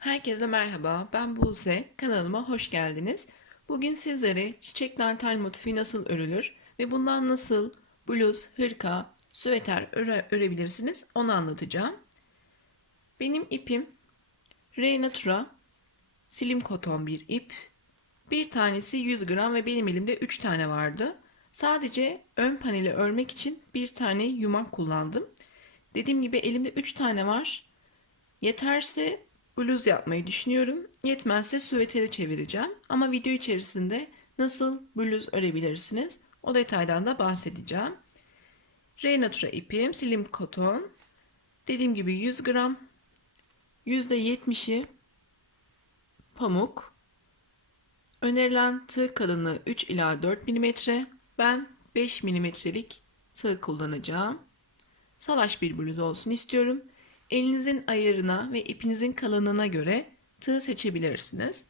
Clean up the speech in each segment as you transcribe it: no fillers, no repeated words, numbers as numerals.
Herkese merhaba, ben Buse. Kanalıma hoş geldiniz. Bugün sizlere çiçek dantel motifi nasıl örülür ve bundan nasıl bluz, hırka, süveter örebilirsiniz onu anlatacağım. Benim ipim Renatura Slim Koton bir ip. Bir tanesi 100 gram ve benim elimde 3 tane vardı. Sadece ön paneli örmek için bir tane yumak kullandım. Dediğim gibi elimde 3 tane var. Yeterse bluz yapmayı düşünüyorum. Yetmezse süvetere çevireceğim. Ama video içerisinde nasıl bluz örebilirsiniz o detaydan da bahsedeceğim. Renatura ipim slim koton. Dediğim gibi 100 gram. %70'i pamuk. Önerilen tığ kalınlığı 3 ila 4 milimetre. Ben 5 milimetrelik tığ kullanacağım. Salaş bir bluz olsun istiyorum. Elinizin ayarına ve ipinizin kalınlığına göre tığ seçebilirsiniz.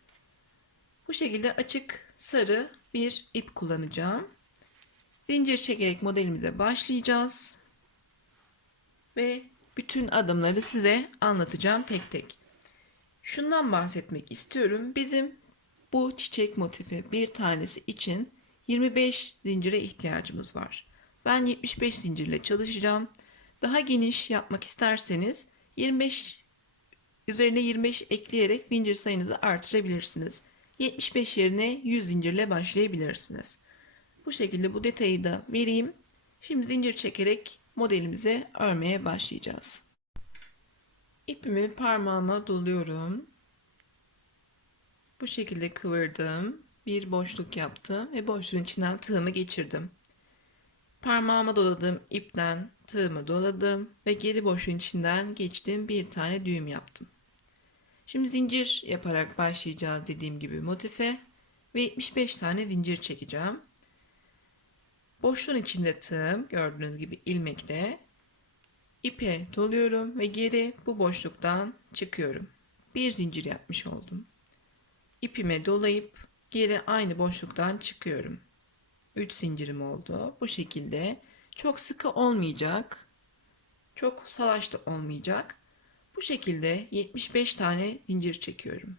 Bu şekilde açık sarı bir ip kullanacağım. Zincir çekerek modelimize başlayacağız. Ve bütün adımları size anlatacağım tek tek. Şundan bahsetmek istiyorum. Bizim bu çiçek motifi bir tanesi için 25 zincire ihtiyacımız var. Ben 75 zincirle çalışacağım. Daha geniş yapmak isterseniz 25 üzerine 25 ekleyerek zincir sayınızı artırabilirsiniz. 75 yerine 100 zincirle başlayabilirsiniz. Bu şekilde bu detayı da vereyim. Şimdi zincir çekerek modelimize örmeye başlayacağız. İpimi parmağıma doluyorum. Bu şekilde kıvırdım. Bir boşluk yaptım ve boşluğun içinden tığımı geçirdim. Parmağıma doladığım ipten tığımı doladım ve geri boşluğun içinden geçtim. Bir tane düğüm yaptım. Şimdi zincir yaparak başlayacağız dediğim gibi motife ve 75 tane zincir çekeceğim. Boşluğun içinde tığım gördüğünüz gibi ilmekle ipe doluyorum ve geri bu boşluktan çıkıyorum. Bir zincir yapmış oldum. İpime dolayıp geri aynı boşluktan çıkıyorum. 3 zincirim oldu. Bu şekilde çok sıkı olmayacak. Çok salaş da olmayacak. Bu şekilde 75 tane zincir çekiyorum.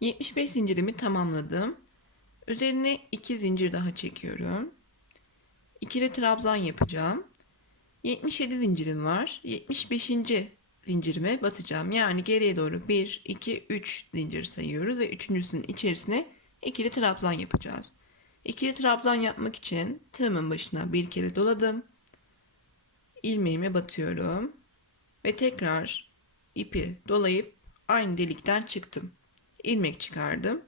75 zincirimi tamamladım. Üzerine 2 zincir daha çekiyorum. İkili trabzan yapacağım. 77 zincirim var. 75. zincirime batacağım. Yani geriye doğru 1, 2, 3 zincir sayıyoruz ve üçüncüsünün içerisine ikili trabzan yapacağız. İkili trabzan yapmak için tığımın başına bir kere doladım. İlmeğime batıyorum ve tekrar ipi dolayıp aynı delikten çıktım. İlmek çıkardım.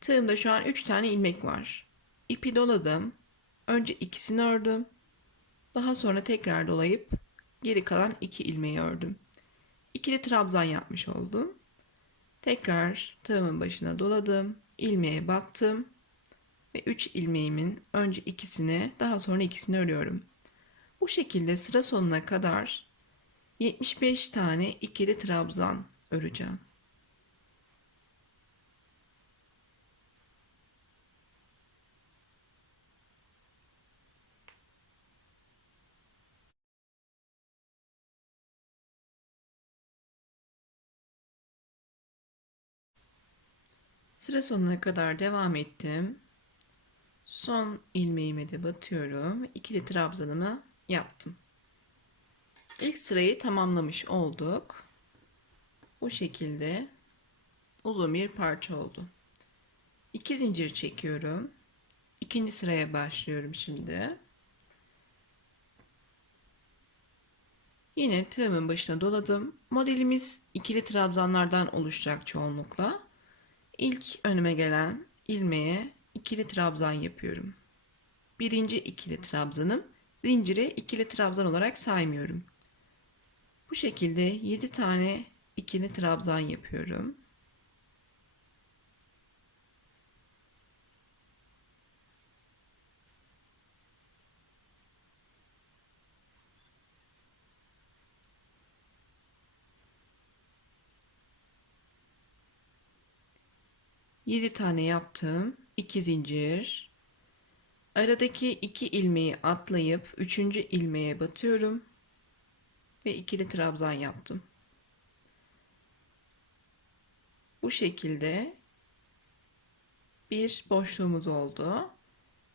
Tığımda şu an 3 tane ilmek var. İpi doladım. Önce ikisini ördüm. Daha sonra tekrar dolayıp geri kalan 2 ilmeği ördüm. İkili trabzan yapmış oldum. Tekrar tığımın başına doladım. İlmeğe battım ve 3 ilmeğimin önce ikisini daha sonra ikisini örüyorum. Bu şekilde sıra sonuna kadar 75 tane ikili trabzan öreceğim. Sıra sonuna kadar devam ettim. Son ilmeğime de batıyorum. İkili trabzanımı yaptım. İlk sırayı tamamlamış olduk. Bu şekilde uzun bir parça oldu. 2 zincir çekiyorum. İkinci sıraya başlıyorum şimdi. Yine tığımın başına doladım. Modelimiz ikili trabzanlardan oluşacak çoğunlukla. İlk önüme gelen ilmeğe ikili trabzan yapıyorum. Birinci ikili trabzanım. Zinciri ikili trabzan olarak saymıyorum. Bu şekilde 7 tane ikili trabzan yapıyorum. Yedi tane yaptım. 2 zincir. Aradaki 2 ilmeği atlayıp 3. ilmeğe batıyorum ve ikili trabzan yaptım. Bu şekilde bir boşluğumuz oldu.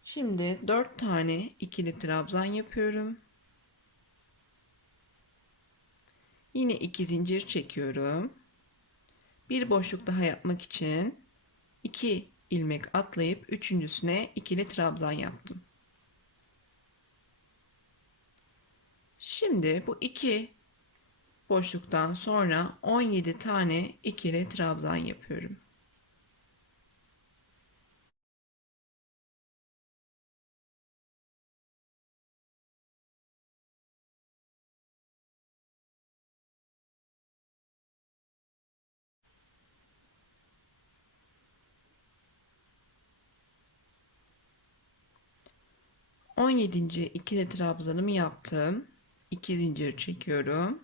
Şimdi 4 tane ikili trabzan yapıyorum. Yine 2 zincir çekiyorum. Bir boşluk daha yapmak için 2 ilmek atlayıp üçüncüsüne ikili trabzan yaptım. Şimdi bu iki boşluktan sonra 17 tane ikili trabzan yapıyorum. On yedinci ikili trabzanımı yaptım. 2 zincir çekiyorum.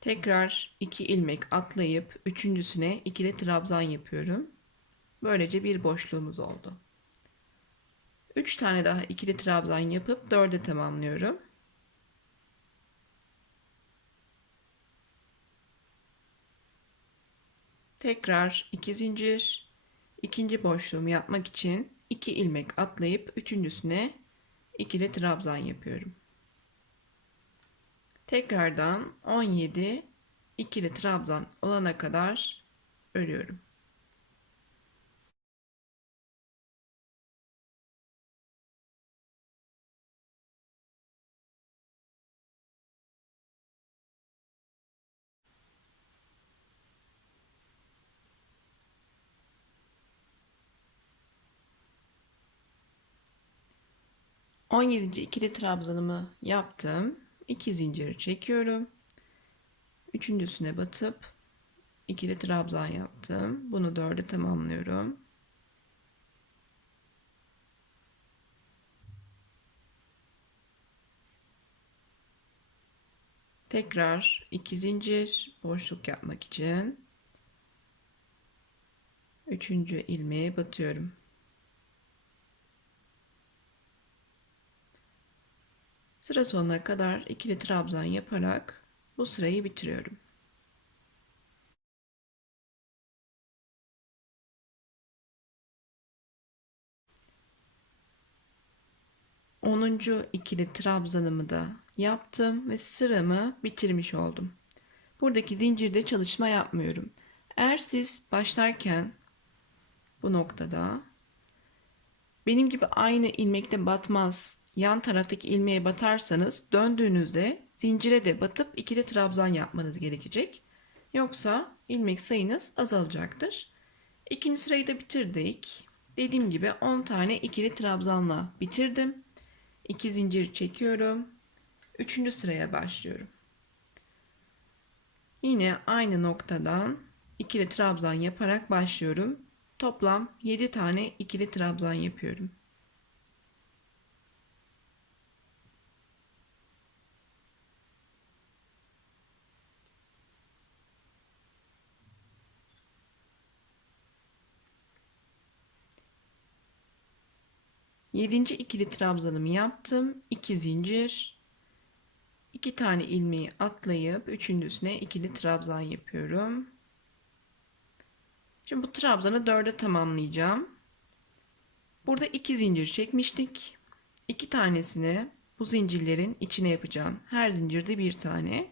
Tekrar 2 ilmek atlayıp üçüncüsüne ikili trabzan yapıyorum. Böylece bir boşluğumuz oldu. 3 tane daha ikili trabzan yapıp 4'e tamamlıyorum. Tekrar 2 zincir, ikinci boşluğumu yapmak için 2 ilmek atlayıp üçüncüsüne ikili trabzan yapıyorum. Tekrardan 17 ikili trabzan olana kadar örüyorum. On yedinci ikili trabzanımı yaptım. 2 zincir çekiyorum. Üçüncüsüne batıp ikili trabzan yaptım. Bunu 4'e tamamlıyorum. Tekrar 2 zincir boşluk yapmak için 3. ilmeğe batıyorum. Sıra sonuna kadar ikili trabzan yaparak bu sırayı bitiriyorum. 10. ikili trabzanımı da yaptım ve sıramı bitirmiş oldum. Buradaki zincirde çalışma yapmıyorum. Eğer siz başlarken bu noktada benim gibi aynı ilmekte batmaz, yan taraftaki ilmeğe batarsanız döndüğünüzde zincire de batıp ikili trabzan yapmanız gerekecek. Yoksa ilmek sayınız azalacaktır. İkinci sırayı da bitirdik. Dediğim gibi 10 tane ikili trabzanla bitirdim. 2 zincir çekiyorum. 3. sıraya başlıyorum. Yine aynı noktadan ikili trabzan yaparak başlıyorum. Toplam 7 tane ikili trabzan yapıyorum. Yedinci ikili trabzanımı yaptım. 2 zincir. 2 tane ilmeği atlayıp üçüncüsüne ikili trabzan yapıyorum. Şimdi bu trabzanı 4'e tamamlayacağım. Burada 2 zincir çekmiştik. 2 tanesini bu zincirlerin içine yapacağım. Her zincirde bir tane.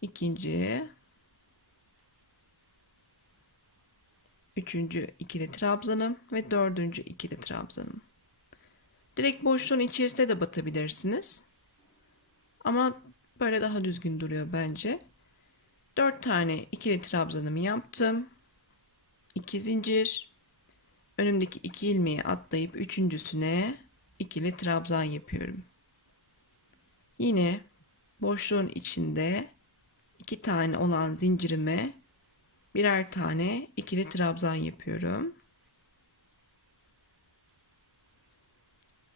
İkinci, üçüncü ikili trabzanım ve dördüncü ikili trabzanım. Direkt boşluğun içerisine de batabilirsiniz. Ama böyle daha düzgün duruyor bence. 4 tane ikili trabzanımı yaptım. 2 zincir. Önümdeki 2 ilmeği atlayıp üçüncüsüne ikili trabzan yapıyorum. Yine boşluğun içinde 2 tane olan zincirime birer tane ikili trabzan yapıyorum.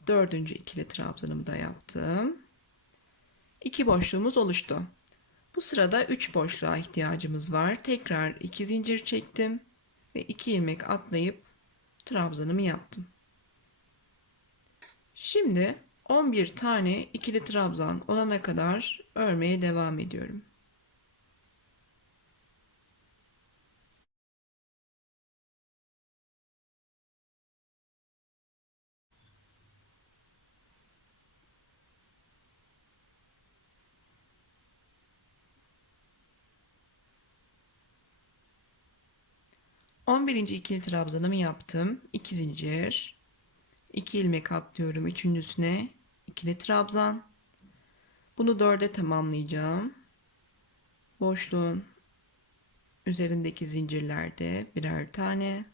Dördüncü ikili trabzanımı da yaptım. 2 boşluğumuz oluştu. Bu sırada 3 boşluğa ihtiyacımız var. Tekrar 2 zincir çektim ve 2 ilmek atlayıp trabzanımı yaptım. Şimdi 11 tane ikili trabzan olana kadar örmeye devam ediyorum. On birinci ikili trabzanımı yaptım. 2 zincir, 2 ilmek atlıyorum üçüncüsüne, ikili trabzan. Bunu 4'e tamamlayacağım. Boşluğun üzerindeki zincirlerde birer tane,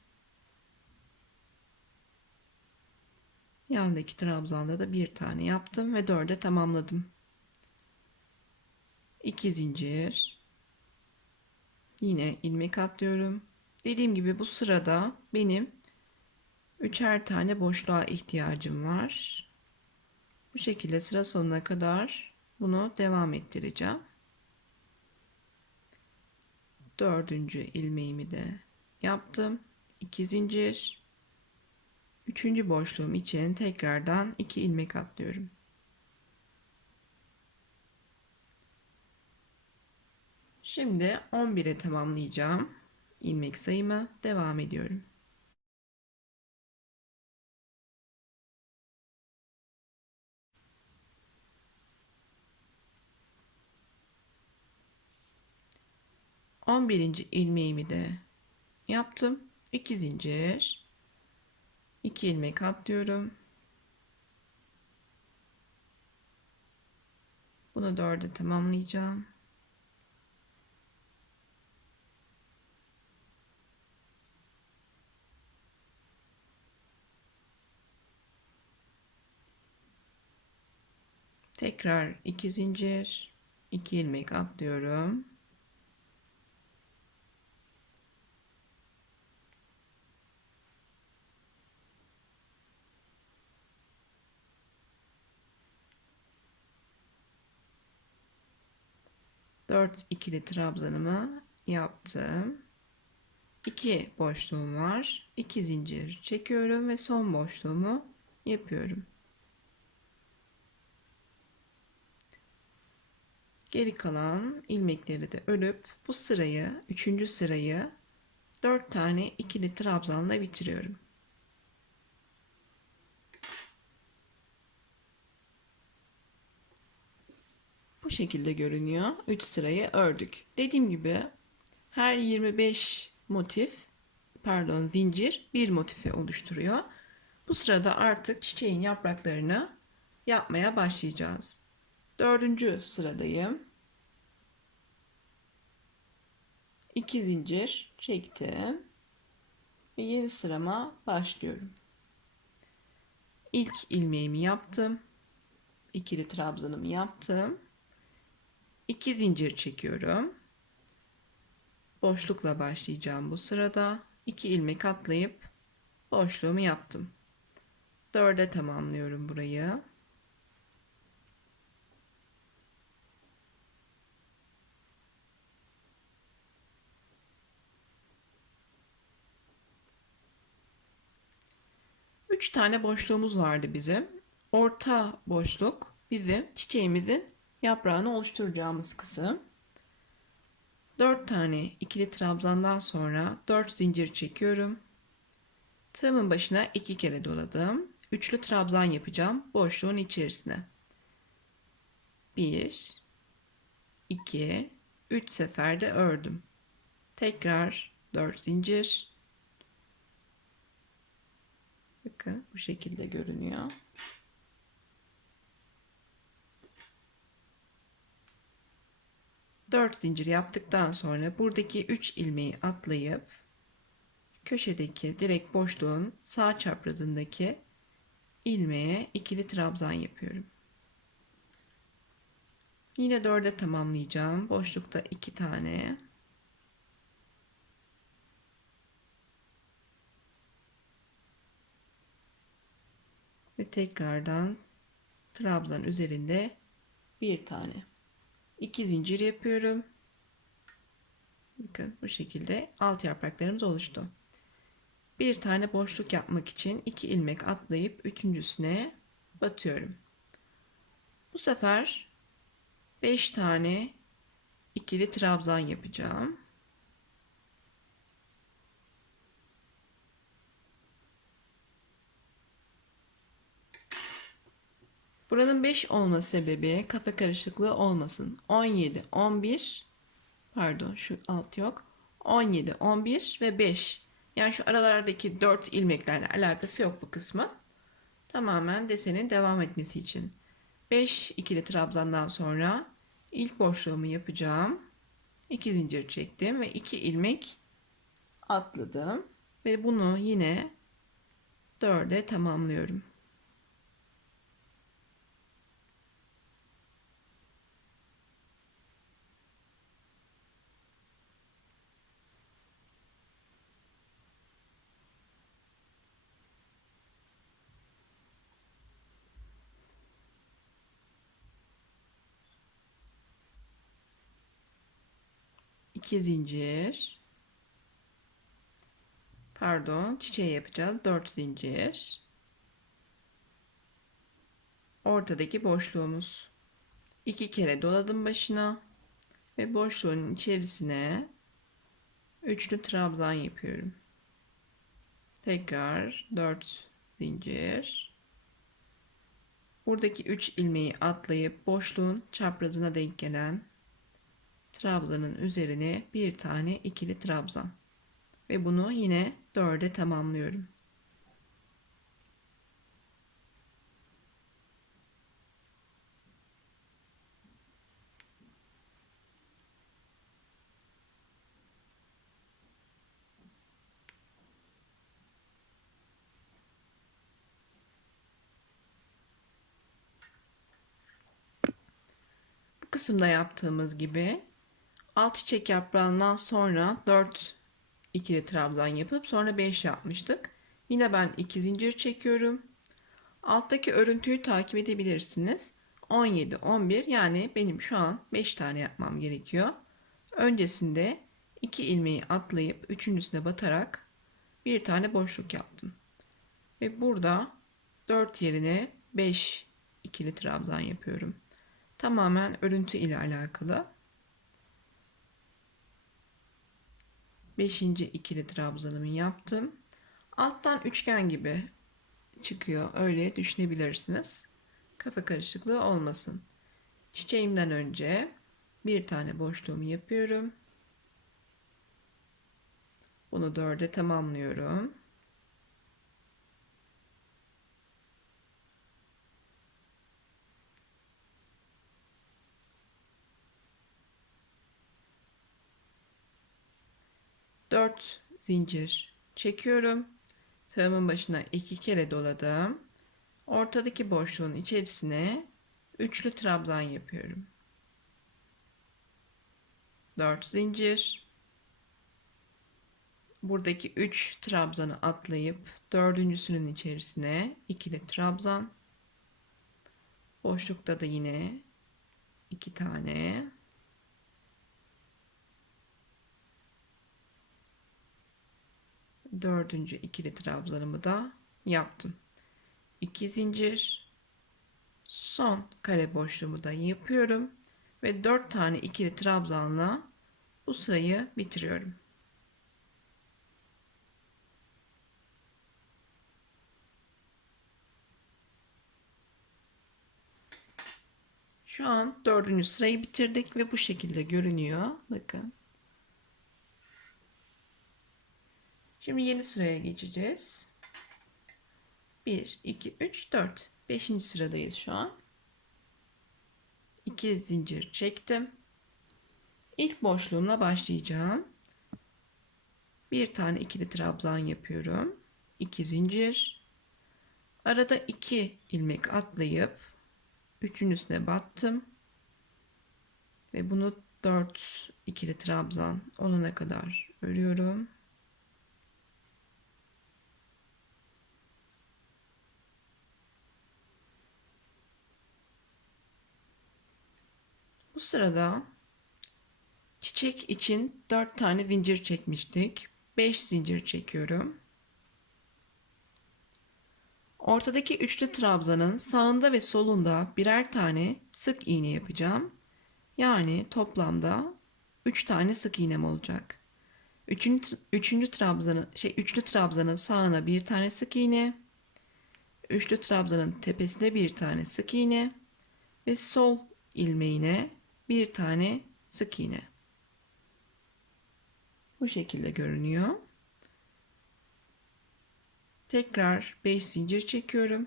yandaki trabzanda da bir tane yaptım ve 4'e tamamladım. 2 zincir, yine ilmek atlıyorum. Dediğim gibi bu sırada benim üçer tane boşluğa ihtiyacım var. Bu şekilde sıra sonuna kadar bunu devam ettireceğim. Dördüncü ilmeğimi de yaptım. 2 zincir. Üçüncü boşluğum için tekrardan 2 ilmek atlıyorum. Şimdi 11'e tamamlayacağım. İlmek sayımı devam ediyorum. On birinci ilmeğimi de yaptım. 2 zincir, 2 ilmek atlıyorum. Bunu 4'e tamamlayacağım. Tekrar 2 zincir, 2 ilmek atlıyorum. Dört ikili trabzanımı yaptım. 2 boşluğum var. 2 zincir çekiyorum ve son boşluğumu yapıyorum. Geri kalan ilmekleri de örüp bu sırayı, üçüncü sırayı 4 tane ikili trabzanla bitiriyorum. Bu şekilde görünüyor. 3 sırayı ördük. Dediğim gibi her 25 zincir bir motifi oluşturuyor. Bu sırada artık çiçeğin yapraklarını yapmaya başlayacağız. Dördüncü sıradayım. 2 zincir çektim ve yeni sırama başlıyorum. İlk ilmeğimi yaptım. İkili trabzanımı yaptım. 2 zincir çekiyorum. Boşlukla başlayacağım bu sırada. 2 ilmek atlayıp boşluğumu yaptım. 4'e tamamlıyorum burayı. Üç tane boşluğumuz vardı bizim. Orta boşluk bizim çiçeğimizin yaprağını oluşturacağımız kısım. 4 tane ikili trabzandan sonra 4 zincir çekiyorum. Tığımın başına 2 kere doladım. Üçlü trabzan yapacağım boşluğun içerisine. 1 2 3 seferde ördüm. Tekrar 4 zincir. Bakın bu şekilde görünüyor. Dört zincir yaptıktan sonra buradaki 3 ilmeği atlayıp köşedeki direkt boşluğun sağ çaprazındaki ilmeğe ikili trabzan yapıyorum. Yine 4'e tamamlayacağım. Boşlukta 2 tane. Ve tekrardan trabzan üzerinde bir tane. 2 zincir yapıyorum. Bakın bu şekilde alt yapraklarımız oluştu. Bir tane boşluk yapmak için 2 ilmek atlayıp üçüncüsüne batıyorum. Bu sefer 5 tane ikili trabzan yapacağım. Buranın 5 olma sebebi kafa karışıklığı olmasın. 17, 11, pardon şu alt yok. 17, 11 ve 5. Yani şu aralardaki 4 ilmeklerle alakası yok bu kısmın. Tamamen desenin devam etmesi için. 5 ikili trabzandan sonra ilk boşluğumu yapacağım. 2 zincir çektim ve 2 ilmek atladım. Ve bunu yine 4'e tamamlıyorum. İki zincir, pardon, çiçeği yapacağız. 4 zincir, ortadaki boşluğumuz. 2 kere doladım başına ve boşluğun içerisine üçlü trabzan yapıyorum. Tekrar 4 zincir. Buradaki 3 ilmeği atlayıp boşluğun çaprazına denk gelen trabzanın üzerine bir tane ikili trabzan ve bunu yine 4'e tamamlıyorum. Bu kısımda yaptığımız gibi alt çiçek yaprağından sonra 4 ikili trabzan yapıp sonra 5 yapmıştık. Yine ben 2 zincir çekiyorum. Alttaki örüntüyü takip edebilirsiniz. 17, 11, yani benim şu an 5 tane yapmam gerekiyor. Öncesinde 2 ilmeği atlayıp üçüncüsüne batarak bir tane boşluk yaptım. Ve burada 4 yerine 5 ikili trabzan yapıyorum. Tamamen örüntü ile alakalı. 5. ikili trabzanımı yaptım. Alttan üçgen gibi çıkıyor. Öyle düşünebilirsiniz. Kafa karışıklığı olmasın. Çiçeğimden önce bir tane boşluğumu yapıyorum. Bunu 4'e tamamlıyorum. Dört zincir çekiyorum. Tığımın başına 2 kere doladım. Ortadaki boşluğun içerisine üçlü trabzan yapıyorum. 4 zincir. Buradaki 3 trabzanı atlayıp dördüncüsünün içerisine ikili trabzan. Boşlukta da yine 2 tane. Dördüncü ikili trabzanımı da yaptım. 2 zincir. Son kare boşluğumu da yapıyorum ve 4 tane ikili trabzanla bu sırayı bitiriyorum. Şu an 4. sırayı bitirdik ve bu şekilde görünüyor. Bakın. Şimdi yeni sıraya geçeceğiz. 1, 2, 3, 4. 5. sıradayız şu an. 2 zincir çektim. İlk boşluğumla başlayacağım. Bir tane ikili trabzan yapıyorum. 2 zincir. Arada 2 ilmek atlayıp üçüncüsüne battım. Ve bunu 4 ikili trabzan olana kadar örüyorum. Bu sırada çiçek için 4 tane zincir çekmiştik. 5 zincir çekiyorum. Ortadaki üçlü trabzanın sağında ve solunda birer tane sık iğne yapacağım. Yani toplamda 3 tane sık iğnem olacak. Üçlü trabzanın sağına bir tane sık iğne, üçlü trabzanın tepesine bir tane sık iğne ve sol ilmeğine bir tane sık iğne. Bu şekilde görünüyor. Tekrar 5 zincir çekiyorum.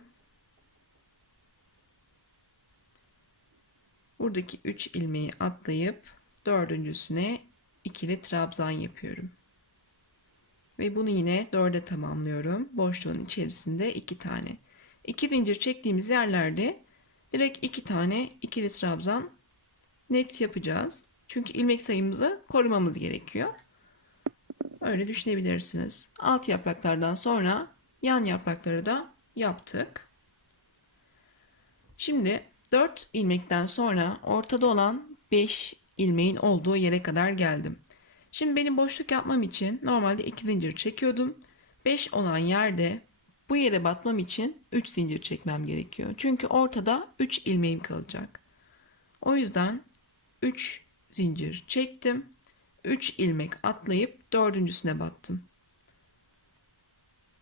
Buradaki 3 ilmeği atlayıp dördüncüsüne ikili trabzan yapıyorum. Ve bunu yine 4'e tamamlıyorum. Boşluğun içerisinde 2 tane. 2 zincir çektiğimiz yerlerde direkt 2 tane ikili trabzan net yapacağız. Çünkü ilmek sayımızı korumamız gerekiyor. Öyle düşünebilirsiniz. Alt yapraklardan sonra yan yaprakları da yaptık. Şimdi 4 ilmekten sonra ortada olan 5 ilmeğin olduğu yere kadar geldim. Şimdi benim boşluk yapmam için normalde 2 zincir çekiyordum. 5 olan yerde bu yere batmam için 3 zincir çekmem gerekiyor. Çünkü ortada 3 ilmeğim kalacak. O yüzden 3 zincir çektim. 3 ilmek atlayıp dördüncüsüne battım.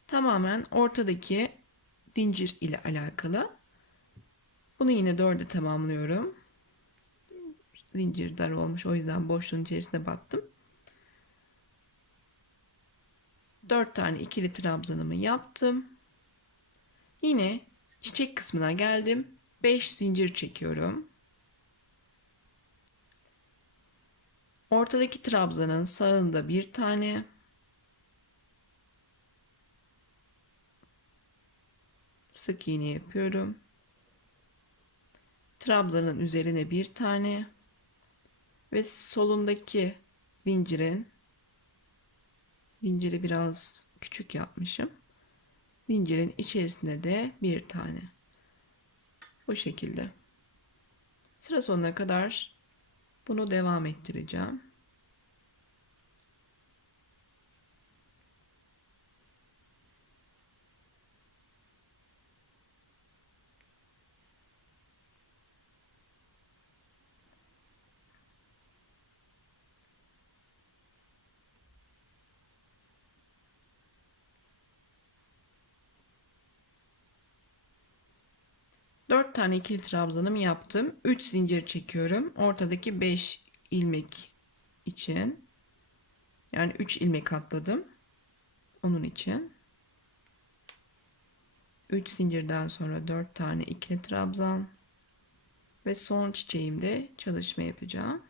Tamamen ortadaki zincir ile alakalı. Bunu yine 4'e tamamlıyorum. Zincir dar olmuş, o yüzden boşluğun içerisine battım. 4 tane ikili trabzanımı yaptım. Yine çiçek kısmına geldim. 5 zincir çekiyorum. Ortadaki trabzanın sağında bir tane, sık iğne yapıyorum. Trabzanın üzerine bir tane ve solundaki zinciri biraz küçük yapmışım. Zincirin içerisine de bir tane. Bu şekilde. Sıra sonuna kadar bunu devam ettireceğim. Dört tane ikili trabzanımı yaptım. 3 zincir çekiyorum. Ortadaki 5 ilmek için. Yani 3 ilmek atladım. Onun için. 3 zincirden sonra 4 tane ikili trabzan. Ve son çiçeğimde çalışma yapacağım.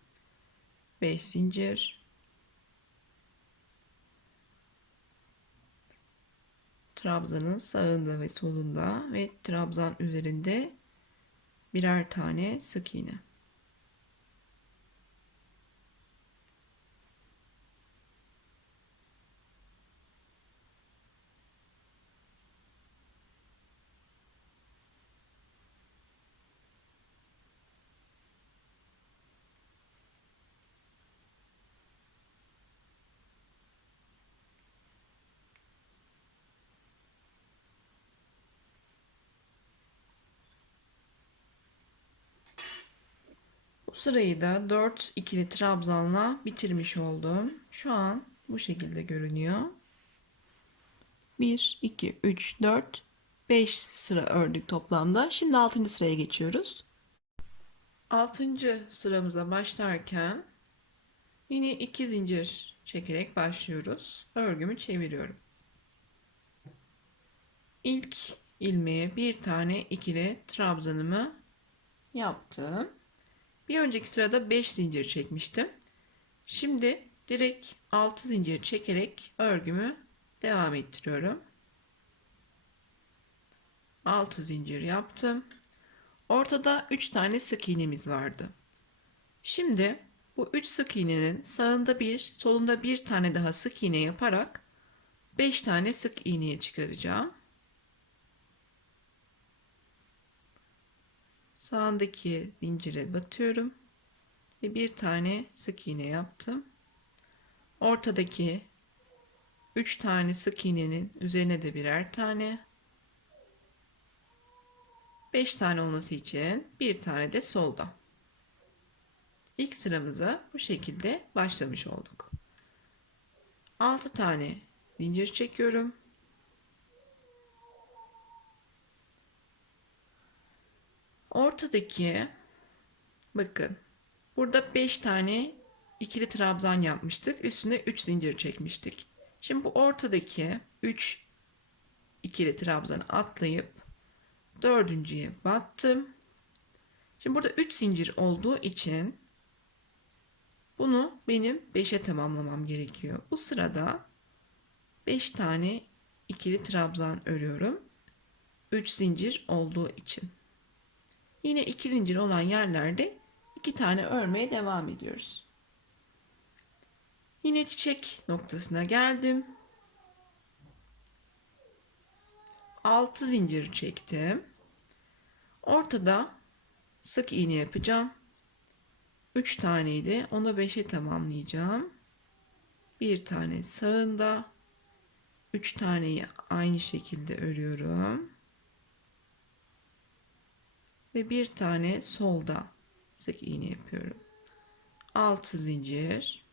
5 zincir. Trabzanın sağında ve solunda ve trabzan üzerinde birer tane sık iğne. Bu sırayı da 4 ikili trabzanla bitirmiş oldum. Şu an bu şekilde görünüyor. 1, 2, 3, 4, 5 sıra ördük toplamda. Şimdi 6. sıraya geçiyoruz. 6. sıramıza başlarken yine 2 zincir çekerek başlıyoruz. Örgümü çeviriyorum. İlk ilmeğe bir tane ikili trabzanımı yaptım. Bir önceki sırada 5 zincir çekmiştim. Şimdi direkt 6 zincir çekerek örgümü devam ettiriyorum. 6 zincir yaptım. Ortada 3 tane sık iğnemiz vardı. Şimdi bu 3 sık iğnenin sağında bir, solunda bir tane daha sık iğne yaparak 5 tane sık iğneye çıkaracağım. Sağındaki zincire batıyorum ve bir tane sık iğne yaptım. Ortadaki 3 tane sık iğnenin üzerine de birer tane 5 tane olması için bir tane de solda. İlk sıramıza bu şekilde başlamış olduk. 6 tane zincir çekiyorum. Ortadaki, bakın, burada 5 tane ikili trabzan yapmıştık. Üstüne 3 zincir çekmiştik. Şimdi bu ortadaki 3 ikili trabzanı atlayıp dördüncüye battım. Şimdi burada 3 zincir olduğu için bunu benim 5'e tamamlamam gerekiyor. Bu sırada 5 tane ikili trabzan örüyorum. 3 zincir olduğu için. Yine 2 zincir olan yerlerde 2 tane örmeye devam ediyoruz. Yine çiçek noktasına geldim. 6 zincir çektim. Ortada sık iğne yapacağım. 3 taneydi. Onu 5'e tamamlayacağım. Bir tane sağında. 3 taneyi aynı şekilde örüyorum. Ve bir tane solda sık iğne yapıyorum. 6 zincir.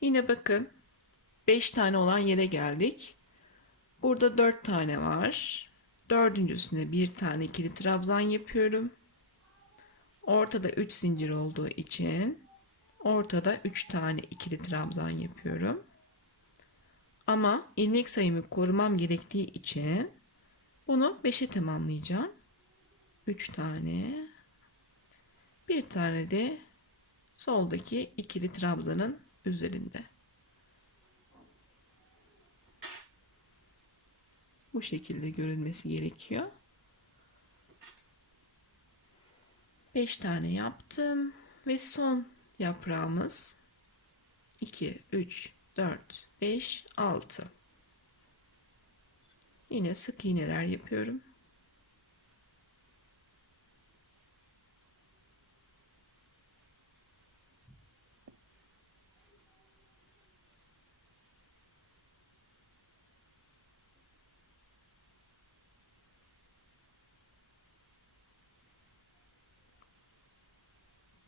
Yine bakın 5 tane olan yere geldik. Burada 4 tane var. Dördüncüsüne bir tane ikili trabzan yapıyorum. Ortada 3 zincir olduğu için ortada 3 tane ikili trabzan yapıyorum. Ama ilmek sayımı korumam gerektiği için bunu 5'e tamamlayacağım. 3 tane. Bir tane de soldaki ikili trabzanın üzerinde. Bu şekilde görünmesi gerekiyor. 5 tane yaptım ve son yaprağımız 2, 3, 4, 5, 6. Yine sık iğneler yapıyorum.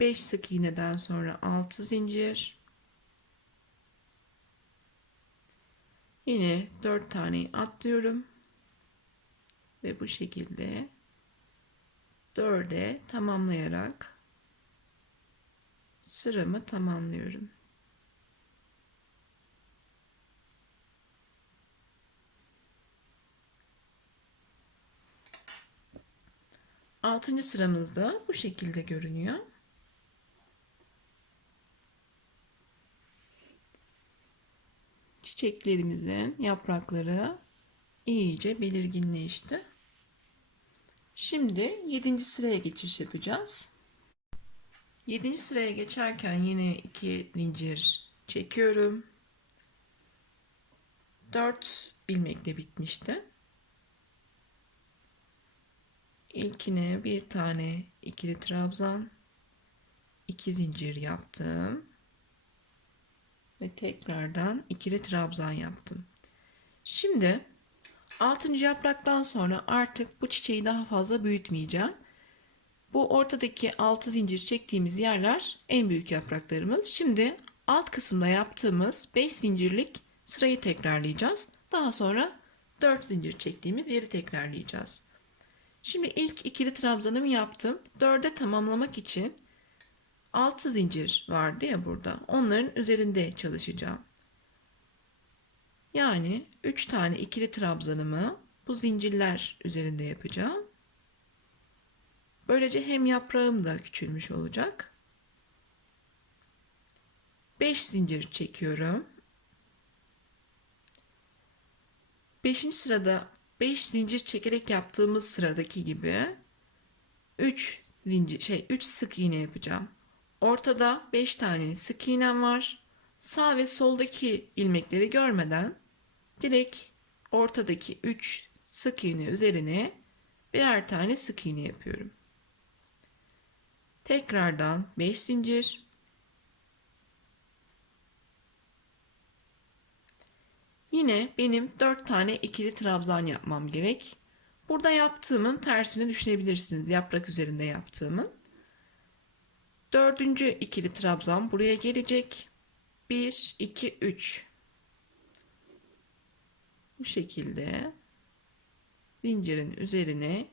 Beş sık iğneden sonra 6 zincir. Yine 4 taneyi atlıyorum. Ve bu şekilde 4'e tamamlayarak sıramı tamamlıyorum. 6. sıramızda bu şekilde görünüyor. Çiçeklerimizin yaprakları iyice belirginleşti. Şimdi 7. sıraya geçiş yapacağız. 7. sıraya geçerken yine 2 zincir çekiyorum. 4 ilmekle bitmişti. İlkine bir tane ikili trabzan, 2 zincir yaptım ve tekrardan ikili trabzan yaptım. Şimdi 6. yapraktan sonra artık bu çiçeği daha fazla büyütmeyeceğim. Bu ortadaki 6 zincir çektiğimiz yerler en büyük yapraklarımız. Şimdi alt kısımda yaptığımız 5 zincirlik sırayı tekrarlayacağız. Daha sonra 4 zincir çektiğimiz yeri tekrarlayacağız. Şimdi ilk ikili trabzanımı yaptım. 4'e tamamlamak için 6 zincir vardı ya burada. Onların üzerinde çalışacağım. Yani 3 tane ikili trabzanımı bu zincirler üzerinde yapacağım. Böylece hem yaprağım da küçülmüş olacak. 5 zincir çekiyorum. 5. sırada 5 zincir çekerek yaptığımız sıradaki gibi 3 zincir 3 sık iğne yapacağım. Ortada 5 tane sık iğnem var. Sağ ve soldaki ilmekleri görmeden direkt ortadaki 3 sık iğne üzerine birer tane sık iğne yapıyorum. Tekrardan 5 zincir. Yine benim 4 tane ikili trabzan yapmam gerek. Burada yaptığımın tersini düşünebilirsiniz. Yaprak üzerinde yaptığımın. Dördüncü ikili trabzan buraya gelecek. 1, 2, 3. Bu şekilde zincirin üzerine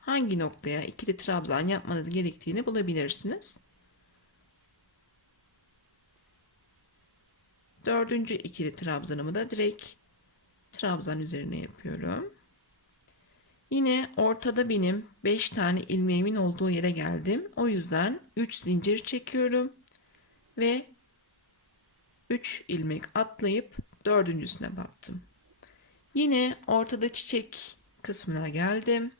hangi noktaya ikili trabzan yapmanız gerektiğini bulabilirsiniz. Dördüncü ikili trabzanımı da direkt trabzan üzerine yapıyorum. Yine ortada benim 5 tane ilmeğimin olduğu yere geldim. O yüzden 3 zincir çekiyorum ve 3 ilmek atlayıp dördüncüsüne battım. Yine ortada çiçek kısmına geldim.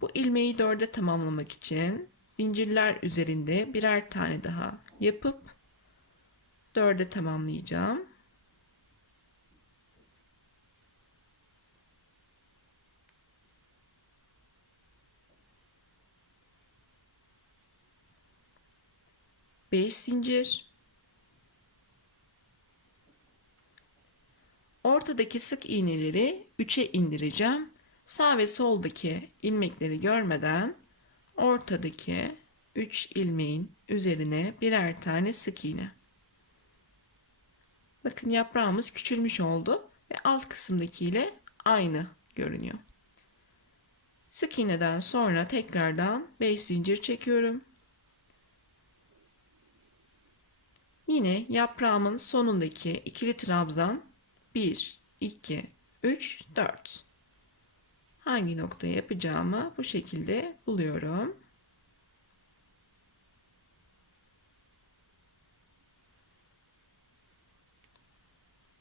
Bu ilmeği dörde tamamlamak için zincirler üzerinde birer tane daha yapıp dörde tamamlayacağım. Beş zincir. Ortadaki sık iğneleri 3'e indireceğim. Sağ ve soldaki ilmekleri görmeden ortadaki 3 ilmeğin üzerine birer tane sık iğne. Bakın yaprağımız küçülmüş oldu ve alt kısımdaki ile aynı görünüyor. Sık iğneden sonra tekrardan 5 zincir çekiyorum. Yine yaprağımın sonundaki ikili trabzan 1, 2, 3, 4. Hangi noktaya yapacağımı bu şekilde buluyorum.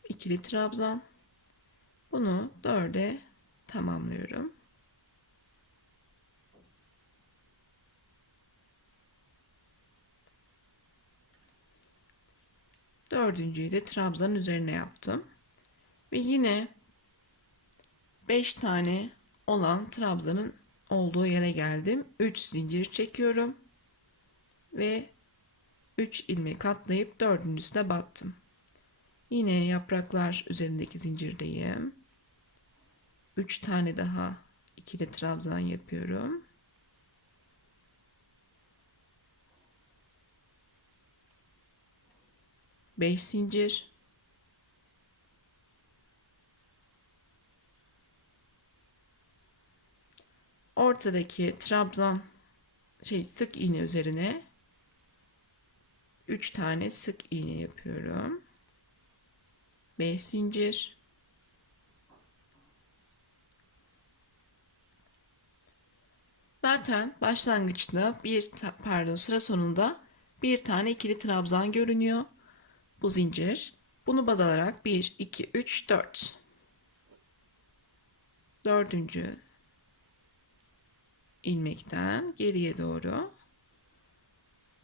İkili trabzan. Bunu 4'e tamamlıyorum. Dördüncüyü de trabzanın üzerine yaptım. Ve yine 5 tane olan trabzanın olduğu yere geldim. 3 zincir çekiyorum. Ve 3 ilmek atlayıp dördüncüsüne battım. Yine yapraklar üzerindeki zincirdeyim. 3 tane daha ikili trabzan yapıyorum. Beş zincir. Ortadaki trabzan sık iğne üzerine 3 tane sık iğne yapıyorum. 5 zincir. Zaten başlangıçta sıra sonunda bir tane ikili trabzan görünüyor. Bu zincir. Bunu baz alarak 1, 2, 3, 4. Dördüncü ilmekten geriye doğru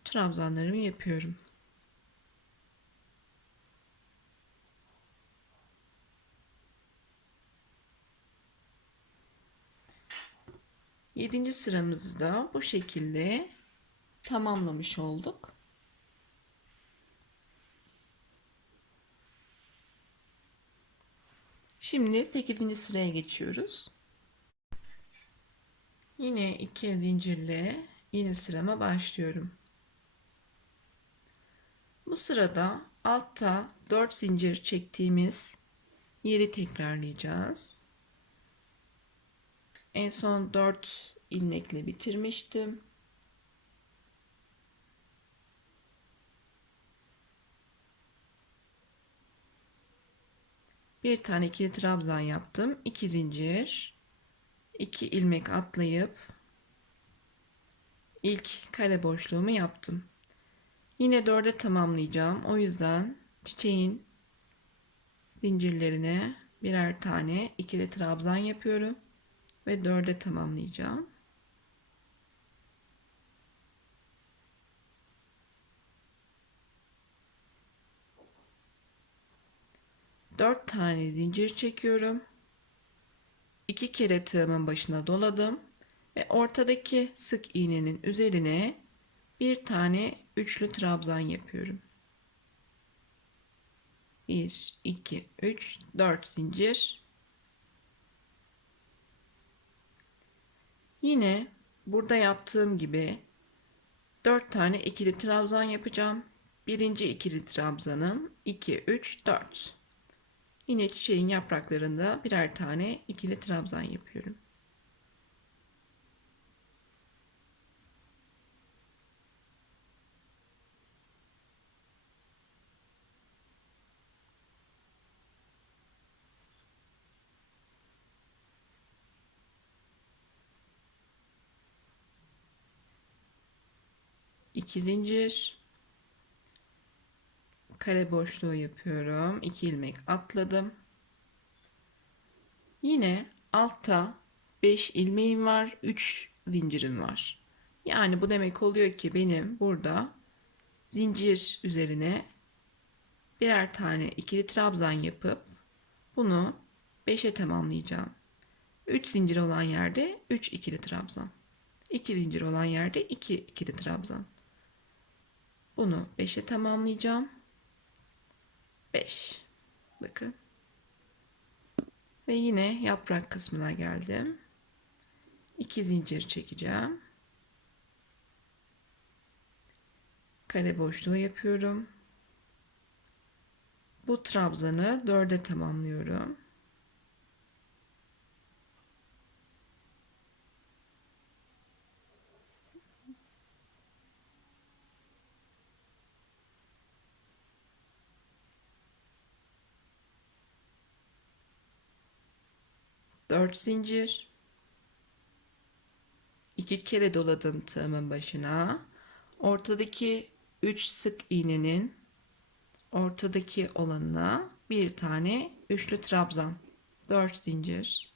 trabzanlarımı yapıyorum. Yedinci sıramızı da bu şekilde tamamlamış olduk. Şimdi 8. sıraya geçiyoruz. Yine 2 zincirle yeni sırama başlıyorum. Bu sırada altta 4 zincir çektiğimiz yeri tekrarlayacağız. En son 4 ilmekle bitirmiştim. Bir tane ikili trabzan yaptım. 2 zincir, 2 ilmek atlayıp ilk kare boşluğumu yaptım. Yine 4'e tamamlayacağım. O yüzden çiçeğin zincirlerine birer tane ikili trabzan yapıyorum ve 4'e tamamlayacağım. Dört tane zincir çekiyorum. 2 kere tığımın başına doladım ve ortadaki sık iğnenin üzerine bir tane üçlü trabzan yapıyorum. 1, 2, 3, 4 zincir. Yine burada yaptığım gibi 4 tane ikili trabzan yapacağım. Birinci ikili trabzanım 2, 3, 4. Yine çiçeğin yapraklarında birer tane ikili trabzan yapıyorum. İki zincir, kare boşluğu yapıyorum. 2 ilmek atladım. Yine altta 5 ilmeğim var, 3 zincirim var. Yani bu demek oluyor ki benim burada zincir üzerine birer tane ikili trabzan yapıp bunu 5'e tamamlayacağım. 3 zincir olan yerde 3 ikili trabzan. 2 zincir olan yerde 2 ikili trabzan. Bunu 5'e tamamlayacağım. 5. Bakın. Ve yine yaprak kısmına geldim. 2 zincir çekeceğim. Kare boşluğu yapıyorum. Bu trabzanı 4'e tamamlıyorum. Dört zincir. 2 kere doladım tığımın başına. Ortadaki 3 sık iğnenin ortadaki olanına bir tane üçlü trabzan. 4 zincir.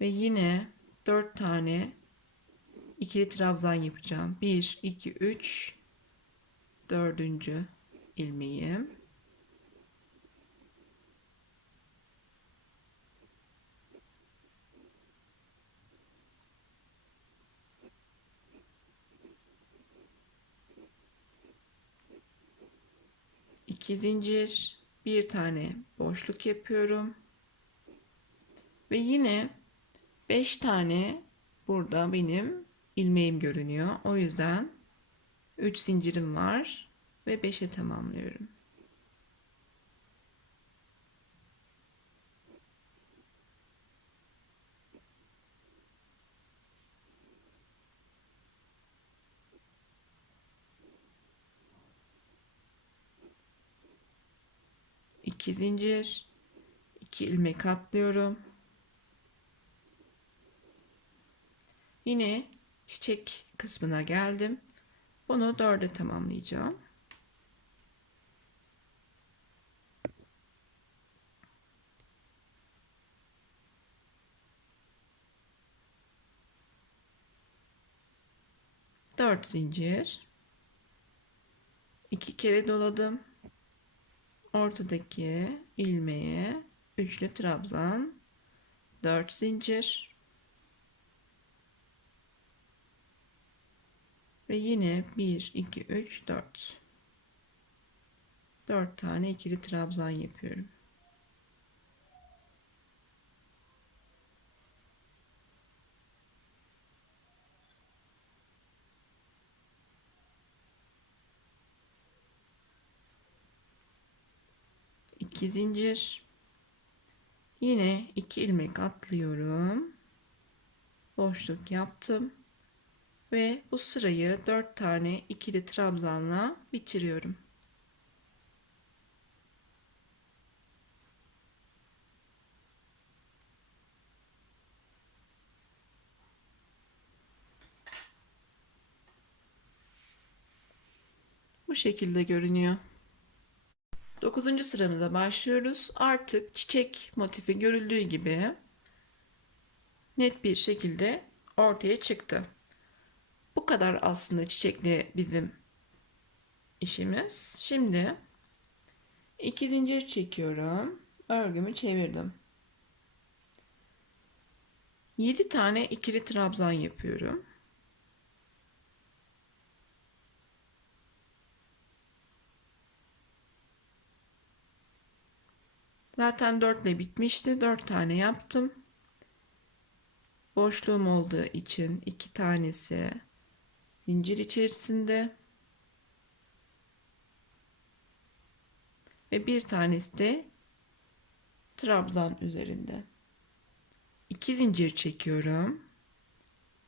Ve yine 4 tane ikili trabzan yapacağım. 1, 2, 3, dördüncü ilmeğim. İki zincir, bir tane boşluk yapıyorum. Ve yine 5 tane burada benim ilmeğim görünüyor. O yüzden 3 zincirim var ve 5'e tamamlıyorum. İki zincir, 2 ilmek atlıyorum. Yine çiçek kısmına geldim. Bunu 4'e tamamlayacağım. Dört zincir, 2 kere doladım. Ortadaki ilmeğe üçlü trabzan, 4 zincir ve yine 1, 2, 3, 4. 4 tane ikili trabzan yapıyorum. İki zincir, yine 2 ilmek atlıyorum. Boşluk yaptım ve bu sırayı 4 tane ikili trabzanla bitiriyorum. Bu şekilde görünüyor. 9. sıramıza başlıyoruz. Artık çiçek motifi görüldüğü gibi net bir şekilde ortaya çıktı. Bu kadar aslında çiçekli bizim işimiz. Şimdi 2 zincir çekiyorum. Örgümü çevirdim. 7 tane ikili trabzan yapıyorum. Zaten 4 ile bitmişti. 4 tane yaptım. Boşluğum olduğu için 2 tanesi zincir içerisinde ve bir tanesi de trabzan üzerinde. 2 zincir çekiyorum.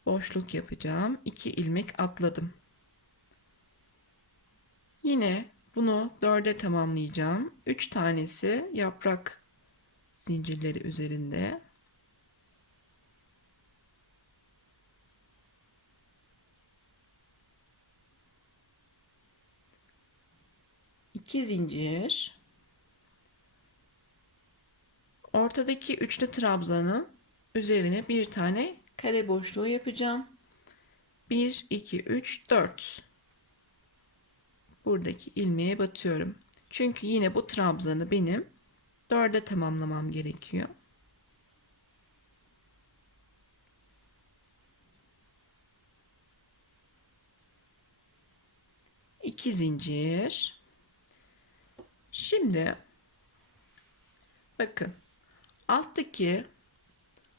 Boşluk yapacağım. 2 ilmek atladım. Yine bunu 4'e tamamlayacağım. 3 tanesi yaprak zincirleri üzerinde. 2 zincir. Ortadaki üçlü trabzanın üzerine bir tane kare boşluğu yapacağım. 1, 2, 3, 4. Buradaki ilmeğe batıyorum. Çünkü yine bu trabzanı benim 4'e tamamlamam gerekiyor. İki zincir. Şimdi bakın alttaki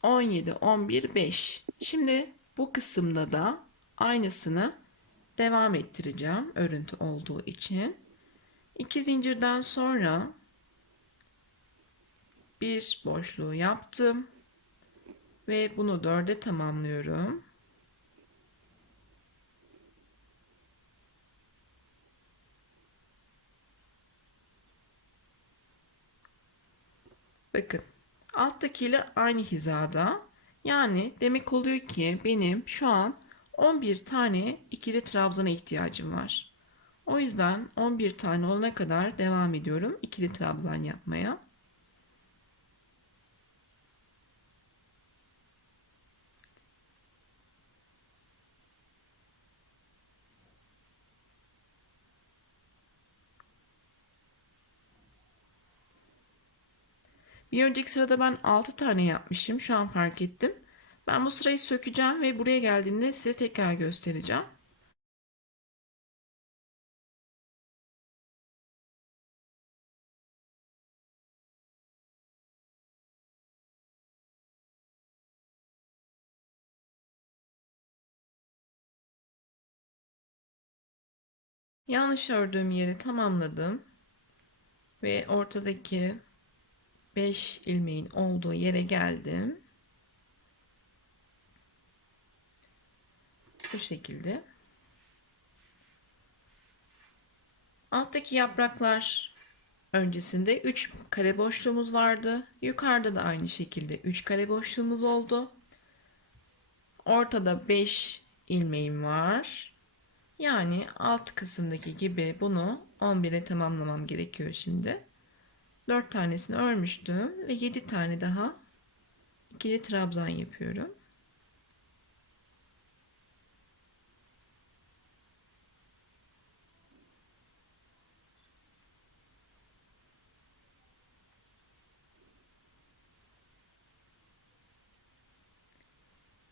17, 11, 5. Şimdi bu kısımda da aynısını devam ettireceğim örüntü olduğu için. 2 zincirden sonra bir boşluğu yaptım ve bunu 4'e tamamlıyorum. Bakın alttakiyle aynı hizada. Yani demek oluyor ki benim şu an 11 tane ikili trabzana ihtiyacım var. O yüzden 11 tane olana kadar devam ediyorum ikili trabzan yapmaya. Bir önceki sırada ben 6 tane yapmışım. Şu an fark ettim. Ben bu sırayı sökeceğim ve buraya geldiğimde size tekrar göstereceğim. Yanlış ördüğüm yeri tamamladım ve ortadaki 5 ilmeğin olduğu yere geldim. Bu şekilde. Alttaki yapraklar öncesinde 3 kare boşluğumuz vardı. Yukarıda da aynı şekilde 3 kare boşluğumuz oldu. Ortada 5 ilmeğim var. Yani alt kısımdaki gibi bunu 11'e tamamlamam gerekiyor şimdi. 4 tanesini örmüştüm ve 7 tane daha ikili trabzan yapıyorum.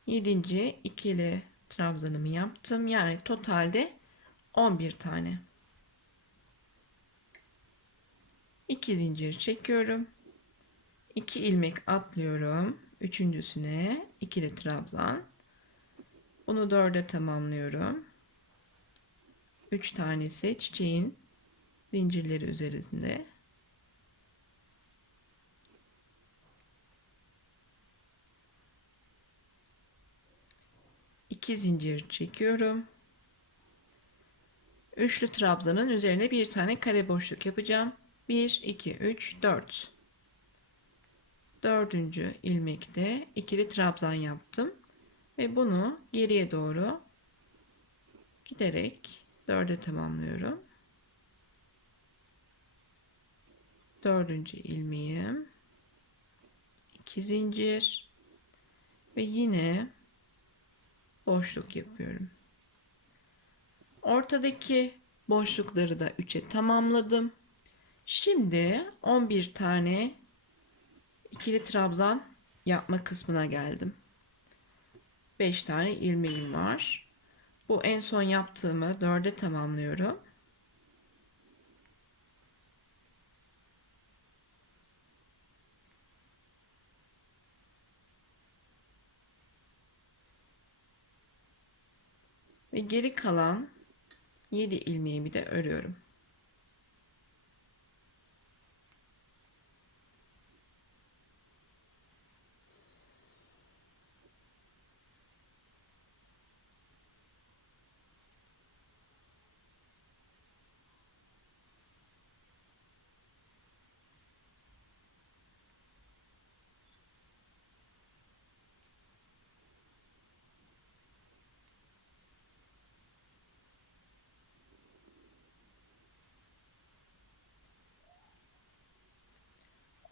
Yedinci ikili trabzanımı yaptım. Yani totalde 11 tane. 2 zincir çekiyorum. 2 ilmek atlıyorum. Üçüncüsüne ikili trabzan. Bunu 4'e tamamlıyorum. 3 tanesi çiçeğin zincirleri üzerinde. İki zincir çekiyorum. Üçlü trabzanın üzerine bir tane kare boşluk yapacağım. 1, 2, 3, 4. Dördüncü ilmekte ikili trabzan yaptım. Ve bunu geriye doğru giderek 4'e tamamlıyorum. Dördüncü ilmeğim. 2 zincir. Ve yine boşluk yapıyorum. Ortadaki boşlukları da 3'e tamamladım. Şimdi 11 tane ikili trabzan yapma kısmına geldim. 5 tane ilmeğim var. Bu en son yaptığımı 4'e tamamlıyorum. Ve geri kalan 7 ilmeğimi de örüyorum.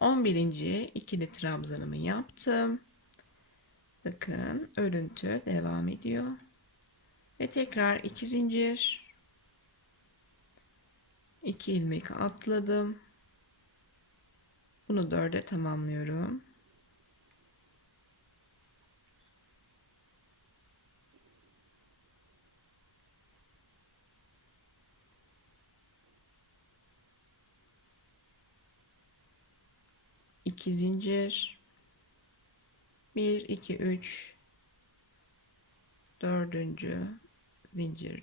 On birinci ikili trabzanımı yaptım. Bakın örüntü devam ediyor. Ve tekrar 2 zincir, 2 ilmek atladım. Bunu 4'e tamamlıyorum. İki zincir, 1 2 3, dördüncü zincir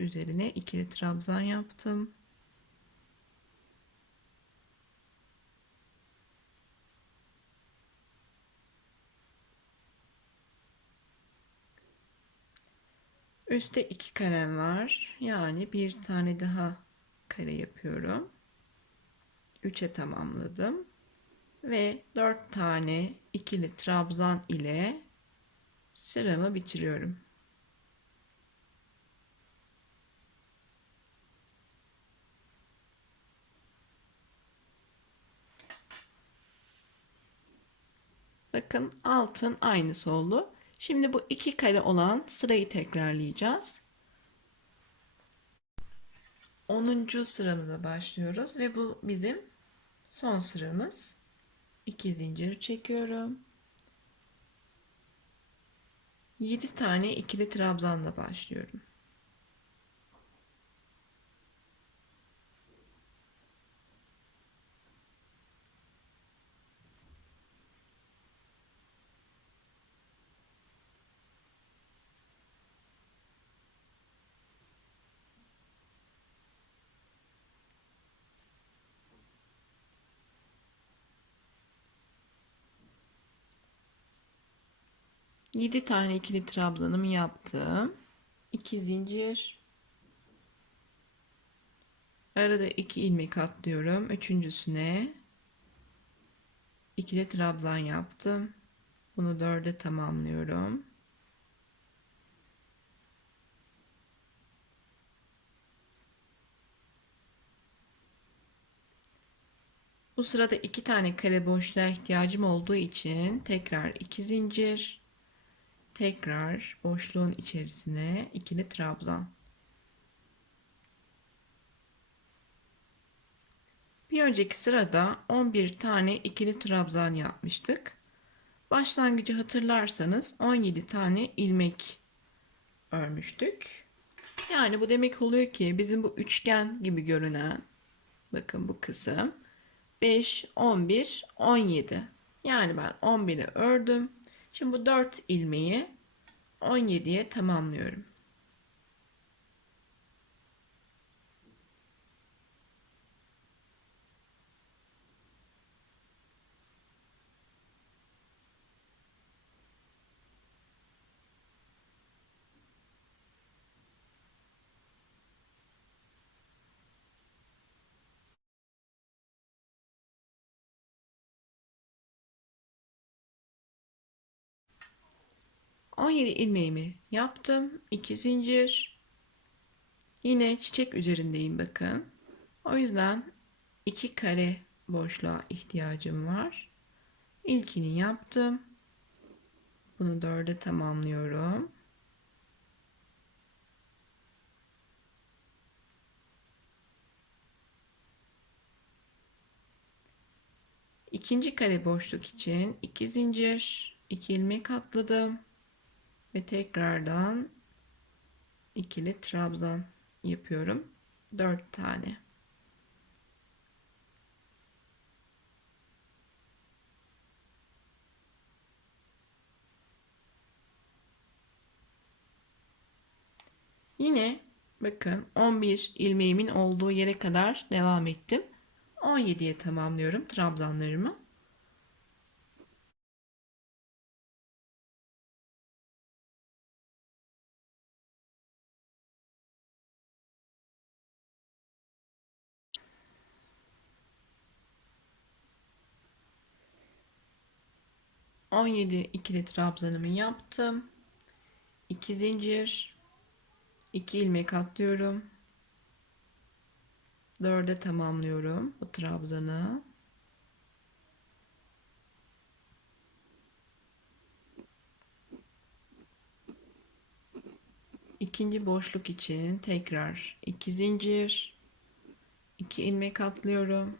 üzerine ikili trabzan yaptım. Üstte 2 karem var. Yani bir tane daha kare yapıyorum. 3'e tamamladım. Ve 4 tane ikili trabzan ile sıramı bitiriyorum. Bakın altın aynısı oldu. Şimdi bu 2 kare olan sırayı tekrarlayacağız. 10. sıramıza başlıyoruz ve bu bizim son sıramız. 2 zincir çekiyorum. 7 tane ikili trabzanla başlıyorum. Yedi tane ikili trabzanımı yaptım. 2 zincir. Arada 2 ilmek atlıyorum. Üçüncüsüne ikili trabzan yaptım. Bunu 4'e tamamlıyorum. Bu sırada 2 tane kare boşluğa ihtiyacım olduğu için tekrar 2 zincir, tekrar boşluğun içerisine ikili trabzan. Bir önceki sırada 11 tane ikili trabzan yapmıştık. Başlangıcı hatırlarsanız 17 tane ilmek örmüştük. Yani bu demek oluyor ki bizim bu üçgen gibi görünen, bakın bu kısım 5, 11, 17. Yani ben 11'i ördüm. Şimdi bu 4 ilmeği 17'ye tamamlıyorum. On yedi ilmeğimi yaptım. 2 zincir. Yine çiçek üzerindeyim bakın. O yüzden 2 kare boşluğa ihtiyacım var. İlkini yaptım. Bunu 4'e tamamlıyorum. İkinci kare boşluk için 2 zincir, 2 ilmek atladım ve tekrardan ikili trabzan yapıyorum. 4 tane. Yine bakın 11 ilmeğimin olduğu yere kadar devam ettim. 17'ye tamamlıyorum trabzanlarımı. İkili trabzanımı yaptım. 2 zincir, 2 ilmek atlıyorum. 4'e tamamlıyorum bu trabzanı. İkinci boşluk için tekrar 2 zincir, 2 ilmek atlıyorum.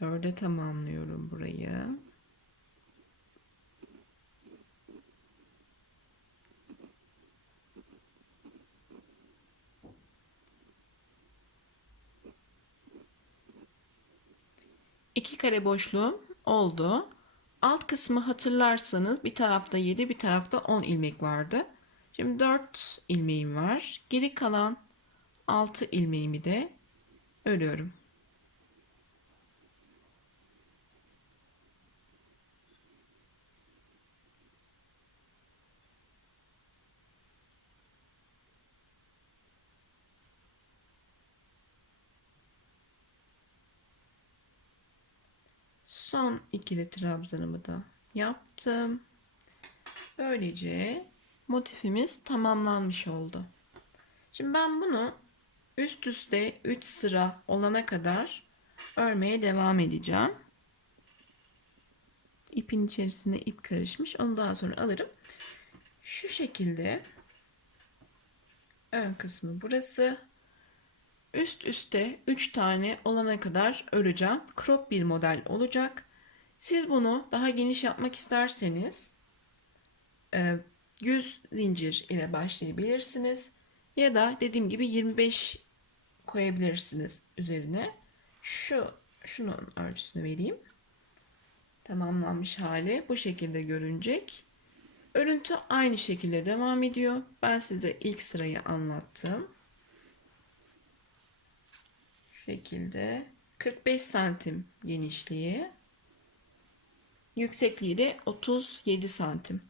4'e tamamlıyorum burayı. İki kare boşluğum oldu. Alt kısmı hatırlarsanız bir tarafta 7, bir tarafta 10 ilmek vardı. Şimdi 4 ilmeğim var. Geri kalan 6 ilmeğimi de örüyorum. Son ikili trabzanımı da yaptım. Böylece motifimiz tamamlanmış oldu. Şimdi ben bunu üst üste 3 sıra olana kadar örmeye devam edeceğim. İpin içerisine ip karışmış. Onu daha sonra alırım. Şu şekilde ön kısmı burası. Üst üste 3 tane olana kadar öreceğim. Crop bir model olacak. Siz bunu daha geniş yapmak isterseniz 100 zincir ile başlayabilirsiniz. Ya da dediğim gibi 25 koyabilirsiniz üzerine. Şunun ölçüsünü vereyim. Tamamlanmış hali bu şekilde görünecek. Örüntü aynı şekilde devam ediyor. Ben size ilk sırayı anlattım. Şu şekilde 45 santim genişliği. Yüksekliği de 37 santim.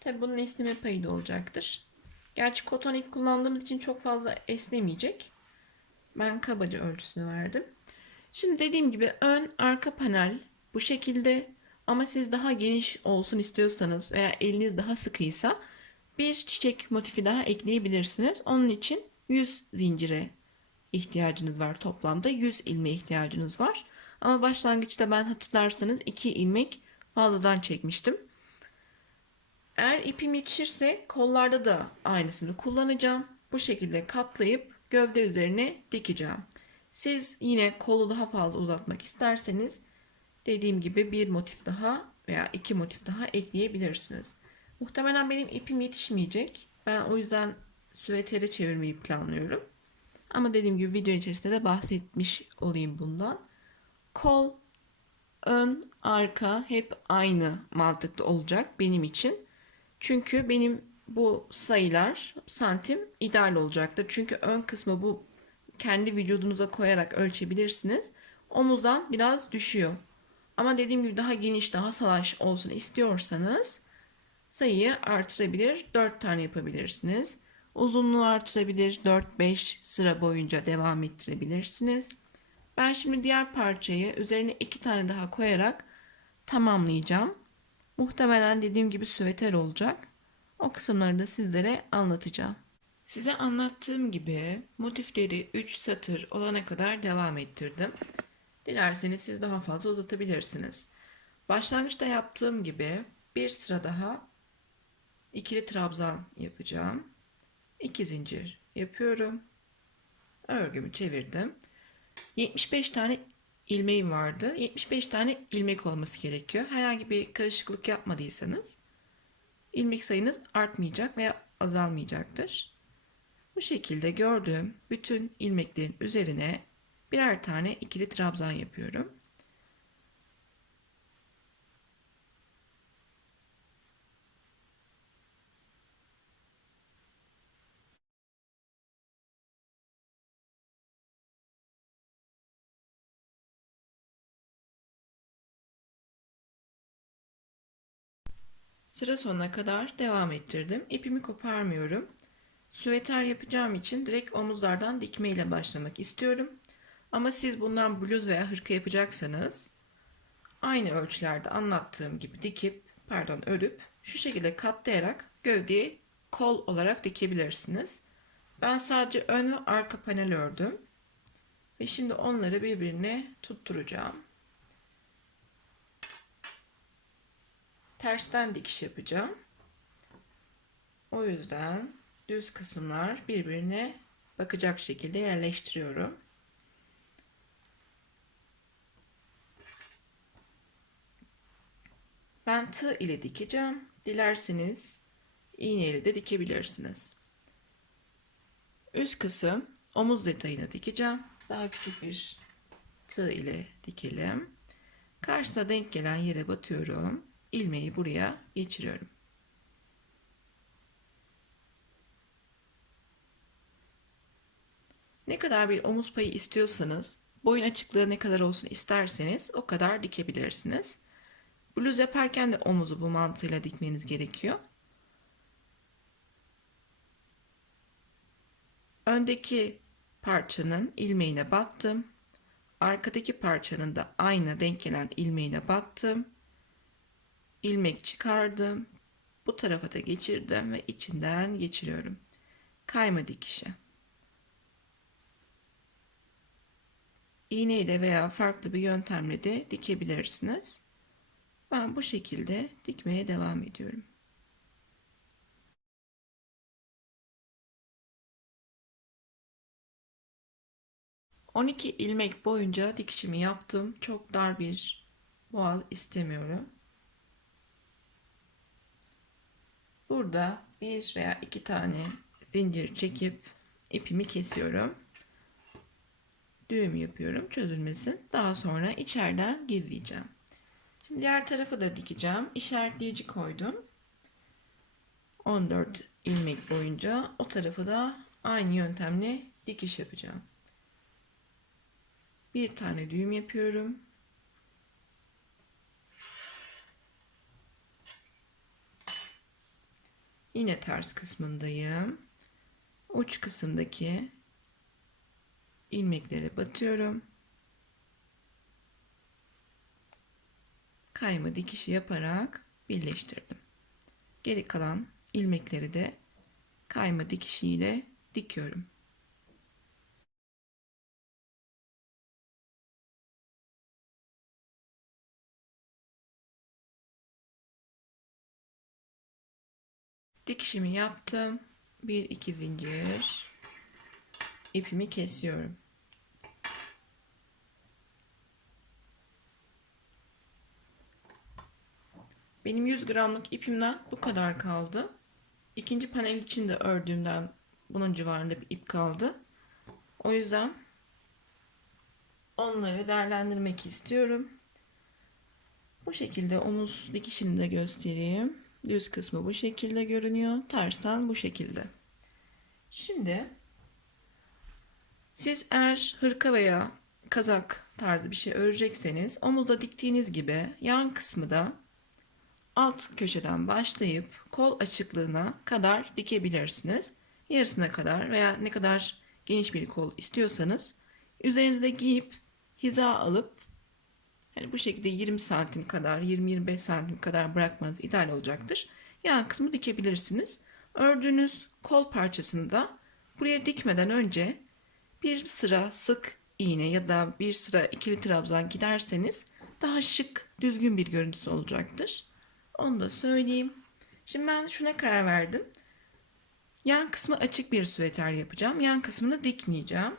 Tabi bunun esneme payı da olacaktır. Gerçi koton ip kullandığımız için çok fazla esnemeyecek. Ben kabaca ölçüsünü verdim. Şimdi dediğim gibi ön arka panel bu şekilde, ama siz daha geniş olsun istiyorsanız veya eliniz daha sıkıysa bir çiçek motifi daha ekleyebilirsiniz. Onun için 100 zincire ihtiyacınız var, toplamda 100 ilmeğe ihtiyacınız var. Ama başlangıçta ben hatırlarsanız 2 ilmek fazladan çekmiştim. Eğer ipim yetişirse kollarda da aynısını kullanacağım. Bu şekilde katlayıp gövde üzerine dikeceğim. Siz yine kolu daha fazla uzatmak isterseniz dediğim gibi bir motif daha veya iki motif daha ekleyebilirsiniz. Muhtemelen benim ipim yetişmeyecek. Ben o yüzden süvetere çevirmeyi planlıyorum. Ama dediğim gibi video içerisinde de bahsetmiş olayım bundan. Kol, ön, arka hep aynı mantıkta olacak benim için. Çünkü benim bu sayılar santim ideal olacaktır. Çünkü ön kısmı bu kendi vücudunuza koyarak ölçebilirsiniz. Omuzdan biraz düşüyor. Ama dediğim gibi daha geniş, daha salaş olsun istiyorsanız sayıyı artırabilir, 4 tane yapabilirsiniz. Uzunluğu artırabilir, 4-5 sıra boyunca devam ettirebilirsiniz. Ben şimdi diğer parçayı üzerine 2 tane daha koyarak tamamlayacağım. Muhtemelen dediğim gibi süveter olacak. O kısımları da sizlere anlatacağım. Size anlattığım gibi motifleri 3 satır olana kadar devam ettirdim. Dilerseniz siz daha fazla uzatabilirsiniz. Başlangıçta yaptığım gibi bir sıra daha ikili trabzan yapacağım. 2 zincir yapıyorum. Örgümü çevirdim. 75 tane ilmeğim vardı. 75 tane ilmek olması gerekiyor. Herhangi bir karışıklık yapmadıysanız ilmek sayınız artmayacak veya azalmayacaktır. Bu şekilde gördüğüm bütün ilmeklerin üzerine birer tane ikili trabzan yapıyorum. Sıra sonuna kadar devam ettirdim. İpimi koparmıyorum. Süveter yapacağım için direkt omuzlardan dikme ile başlamak istiyorum. Ama siz bundan bluz veya hırka yapacaksanız aynı ölçülerde anlattığım gibi örüp şu şekilde katlayarak gövdeyi kol olarak dikebilirsiniz. Ben sadece ön ve arka panel ördüm. Ve şimdi onları birbirine tutturacağım. Tersten dikiş yapacağım. O yüzden düz kısımlar birbirine bakacak şekilde yerleştiriyorum. Ben tığ ile dikeceğim. Dilerseniz iğne ile de dikebilirsiniz. Üst kısım omuz detayına dikeceğim. Daha küçük bir tığ ile dikelim. Karşıda denk gelen yere batıyorum. İlmeği buraya geçiriyorum. Ne kadar bir omuz payı istiyorsanız, boyun açıklığı ne kadar olsun isterseniz o kadar dikebilirsiniz. Bluz yaparken de omuzu bu mantığıyla dikmeniz gerekiyor. Öndeki parçanın ilmeğine battım. Arkadaki parçanın da aynı denk gelen ilmeğine battım. İlmek çıkardım. Bu tarafa da geçirdim ve içinden geçiriyorum. Kayma dikişi. İğneyle veya farklı bir yöntemle de dikebilirsiniz. Ben bu şekilde dikmeye devam ediyorum. ...12 ilmek boyunca dikişimi yaptım. Çok dar bir boğaz istemiyorum. Burada bir veya iki tane zincir çekip ipimi kesiyorum. Düğüm yapıyorum çözülmesin. Daha sonra içeriden gizleyeceğim. Şimdi diğer tarafı da dikeceğim. İşaretleyici koydum. 14 ilmek boyunca o tarafı da aynı yöntemle dikiş yapacağım. Bir tane düğüm yapıyorum. Yine ters kısmındayım. Uç kısımdaki ilmeklere batıyorum. Kayma dikişi yaparak birleştirdim. Geri kalan ilmekleri de kayma dikişiyle dikiyorum. Dikişimi yaptım. 1-2 zincir ipimi kesiyorum. Benim 100 gramlık ipimden bu kadar kaldı. İkinci panel için de ördüğümden bunun civarında bir ip kaldı. O yüzden onları değerlendirmek istiyorum. Bu şekilde omuz dikişini de göstereyim. Düz kısmı bu şekilde görünüyor. Tersten bu şekilde. Şimdi siz eğer hırka veya kazak tarzı bir şey örecekseniz omuzda diktiğiniz gibi yan kısmı da alt köşeden başlayıp kol açıklığına kadar dikebilirsiniz. Yarısına kadar veya ne kadar geniş bir kol istiyorsanız üzerinizde giyip hiza alıp yani bu şekilde 20 santim kadar 20-25 santim kadar bırakmanız ideal olacaktır. Yan kısmı dikebilirsiniz. Ördüğünüz kol parçasını da buraya dikmeden önce bir sıra sık iğne ya da bir sıra ikili trabzan giderseniz daha şık, düzgün bir görüntüsü olacaktır. Onu da söyleyeyim. Şimdi ben şuna karar verdim. Yan kısmı açık bir süveter yapacağım. Yan kısmını dikmeyeceğim.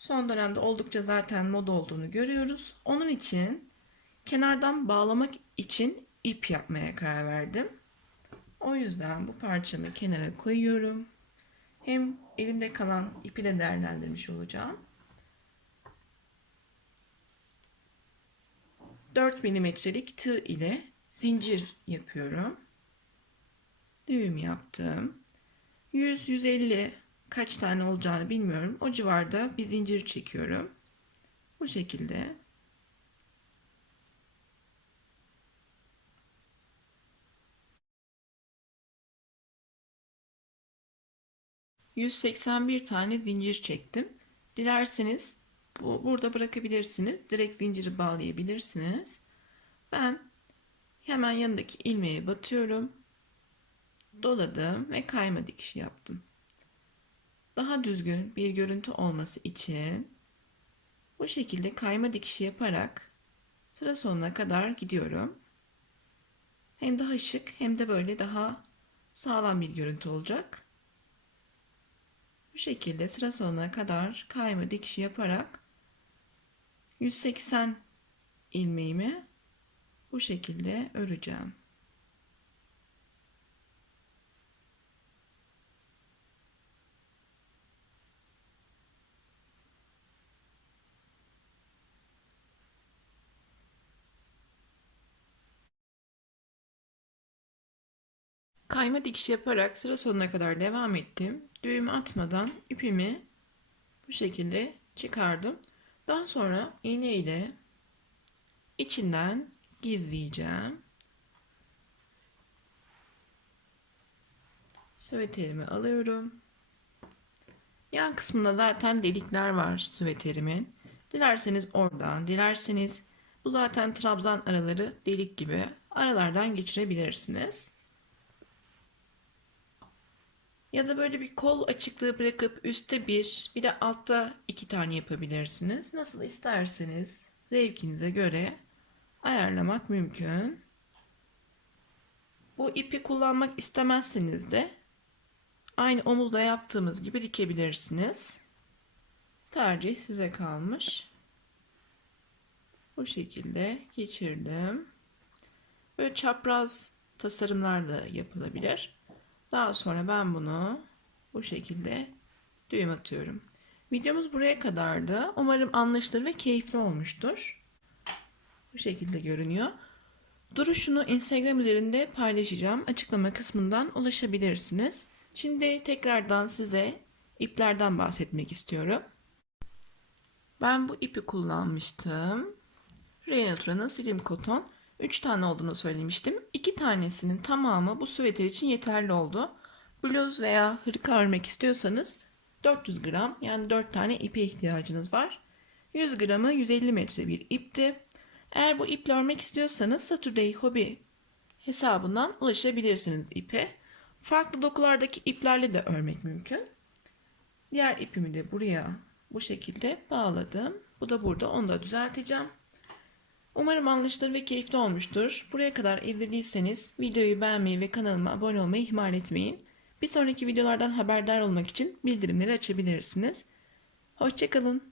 Son dönemde oldukça zaten moda olduğunu görüyoruz. Onun için kenardan bağlamak için ip yapmaya karar verdim. O yüzden bu parçamı kenara koyuyorum. Hem elimde kalan ipi de değerlendirmiş olacağım. 4 milimetrelik tığ ile zincir yapıyorum. Düğüm yaptım. 100-150 kaç tane olacağını bilmiyorum. O civarda bir zincir çekiyorum. Bu şekilde. 181 tane zincir çektim. Dilerseniz burada bırakabilirsiniz. Direkt zinciri bağlayabilirsiniz. Ben hemen yanındaki ilmeğe batıyorum. Doladım ve kayma dikişi yaptım. Daha düzgün bir görüntü olması için bu şekilde kayma dikişi yaparak sıra sonuna kadar gidiyorum. Hem daha şık hem de böyle daha sağlam bir görüntü olacak. Bu şekilde sıra sonuna kadar kayma dikişi yaparak 180 ilmeğimi bu şekilde öreceğim. Kayma dikiş yaparak sıra sonuna kadar devam ettim. Düğümü atmadan ipimi bu şekilde çıkardım. Daha sonra iğne ile içinden gizleyeceğim. Süveterimi alıyorum. Yan kısmında zaten delikler var süveterimin. Dilerseniz oradan, dilerseniz bu zaten trabzan araları delik gibi aralardan geçirebilirsiniz. Ya da böyle bir kol açıklığı bırakıp üstte bir de altta 2 tane yapabilirsiniz. Nasıl isterseniz zevkinize göre ayarlamak mümkün. Bu ipi kullanmak istemezseniz de aynı omuzda yaptığımız gibi dikebilirsiniz. Tercih size kalmış. Bu şekilde geçirdim. Böyle çapraz tasarımlar da yapılabilir. Daha sonra ben bunu bu şekilde düğüm atıyorum. Videomuz buraya kadardı. Umarım anlaşılır ve keyifli olmuştur. Bu şekilde görünüyor. Duruşunu Instagram üzerinde paylaşacağım. Açıklama kısmından ulaşabilirsiniz. Şimdi tekrardan size iplerden bahsetmek istiyorum. Ben bu ipi kullanmıştım. Reynolds'un Slim Cotton 3 tane olduğunu söylemiştim. 2 tanesinin tamamı bu süveter için yeterli oldu. Bluz veya hırka örmek istiyorsanız 400 gram yani 4 tane ipe ihtiyacınız var. 100 gramı 150 metre bir ipti. Eğer bu iple örmek istiyorsanız Saturday Hobby hesabından ulaşabilirsiniz ipe. Farklı dokulardaki iplerle de örmek mümkün. Diğer ipimi de buraya bu şekilde bağladım. Bu da burada, onu da düzelteceğim. Umarım anlaşılır ve keyifli olmuştur. Buraya kadar izlediyseniz videoyu beğenmeyi ve kanalıma abone olmayı ihmal etmeyin. Bir sonraki videolardan haberdar olmak için bildirimleri açabilirsiniz. Hoşça kalın.